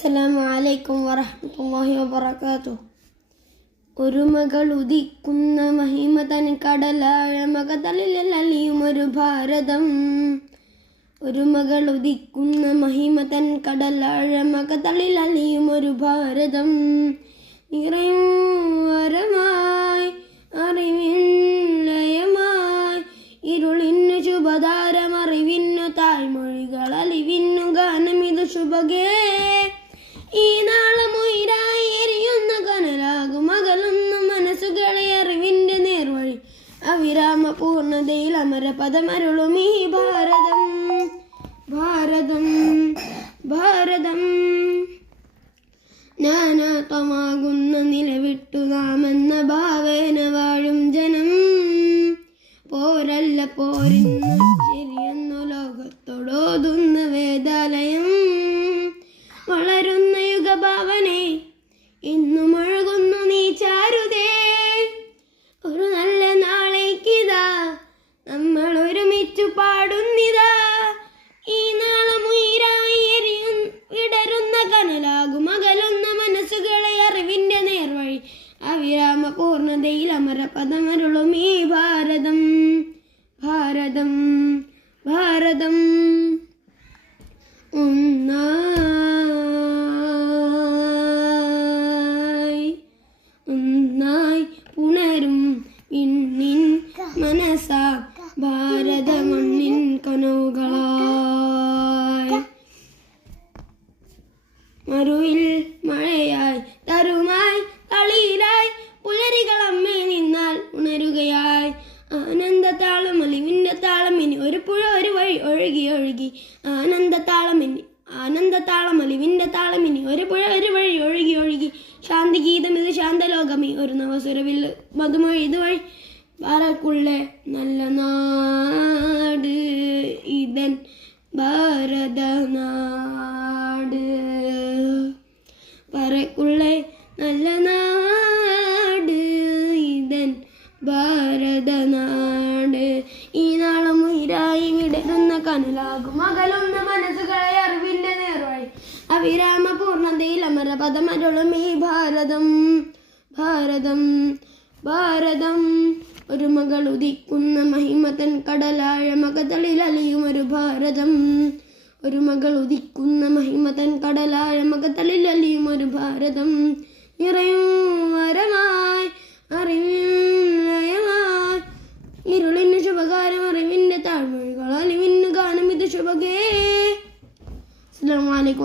അസ്സലാമു അലൈക്കും വറഹ്മത്തുള്ളാഹി വബറകാതുഹു. ഒരു മകൾ ഉദിക്കുന്ന മഹിമതൻ കടലാഴമകതളിലലിയും ഒരു ഭാരതം. ഒരു മകൾ ഉദിക്കുന്ന മഹിമതൻ കടലാഴമകതളിലലിയും ഒരു ഭാരതം. നിറയും വരമായി അറിവിൻ ലയമായി ഇരുളിന്നു ശുഭതാരം അറിവിന്നു തായ്മൊഴികൾ അലിവിന്നു ഗാനമിതു ശുഭഗേ. ഈ നാളമുയിരായി എരിയുന്ന കനലാകും അകലുന്ന മനസ്സുകളെ അറിവിൻ്റെ നേർവഴി അവിരാമ പൂർണ്ണതയിൽ അമരപദമരുളും ഈ ഭാരതം. ഭാരതം ഭാരതം നാനാത്വമാകുന്ന നിലവിട്ടു നാമെന്ന ഭാവേന വാഴും ജനം. പോരല്ല പോരിന്ന് ശരിയെന്നു ലോകത്തോടോതുന്ന വേദാലയം. വളരുന്ന യുഗഭാവനെ ഇന്നു മുഴുകുന്നു നീ ചാരുതേ. ഒരു നല്ല നാളേക്കിതാ നമ്മൾ ഒരുമിച്ചു പാടുന്നിതാ. ഈ നാളമുയിരായി വിടരുന്ന കനലാകും അകലുന്ന മനസ്സുകളെ അറിവിൻ്റെ നേർവഴി അവിരാമ പൂർണ്ണതയിൽ അമരപദമരുളും ഈ ഭാരതം. ഭാരതം ഭാരതം ഒന്നായി പുണരും പിന്നിൻ മനസാ ഭാരത മണ്ണിൻ കനവുകളായി. മരുവിൽ മഴയായി തരുമായി കളിയിലായി പുലരികളമ്മേ നിന്നാൽ ഉണരുകയായി. ആനന്ദത്താളം അലിവിൻ്റെ താളം ഇനി ഒരു പുഴ ഒരു വഴി ഒഴുകി ഒഴുകി. ആനന്ദത്താളം അലിവിൻ്റെ താളം ഇനി ഒരു പുഴ ഒരു വഴി ഒഴുകി ഒഴുകി. ശാന്തിഗീതം ഇത് ശാന്തലോകമേ ഒരു നവസുരവിൽ മധുമൊഴി ഇതുവഴി. പറക്കുള്ളേ നല്ല നാട് ഇതൻ ഭാരതനാട്. പറക്കുള്ളേ നല്ല നാട് ഇതൻ ഭാരതനാട്. ഈ നാളമുയിരായി വിടരുന്ന കനലാകും അകലുന്ന മനസ്സുകളെ അറിവിൻ്റെ നേർവഴി അവിരാമ പൂർണ്ണതയിൽ അമരപദമരുളും ഈ ഭാരതം. ഭാരതം ഭാരതം ഒരു മകൾ ഉദിക്കുന്ന മഹിമതൻ കടലാഴമകതളിലലിയും ഒരു ഭാരതം. ഒരു മകൾ ഉദിക്കുന്ന മഹിമതൻ കടലാഴമകതളിലലിയും ഒരു ഭാരതം. നിറയും വരമായി അറിവിൻലയമായി ഇരുളിന് ശുഭകാരം അറിവിൻ്റെ താഴ്മൊഴികൾ അലിവിന് ഗാനം ഇത് ശുഭഗേ. അസ്സലാമു അലൈക്കും.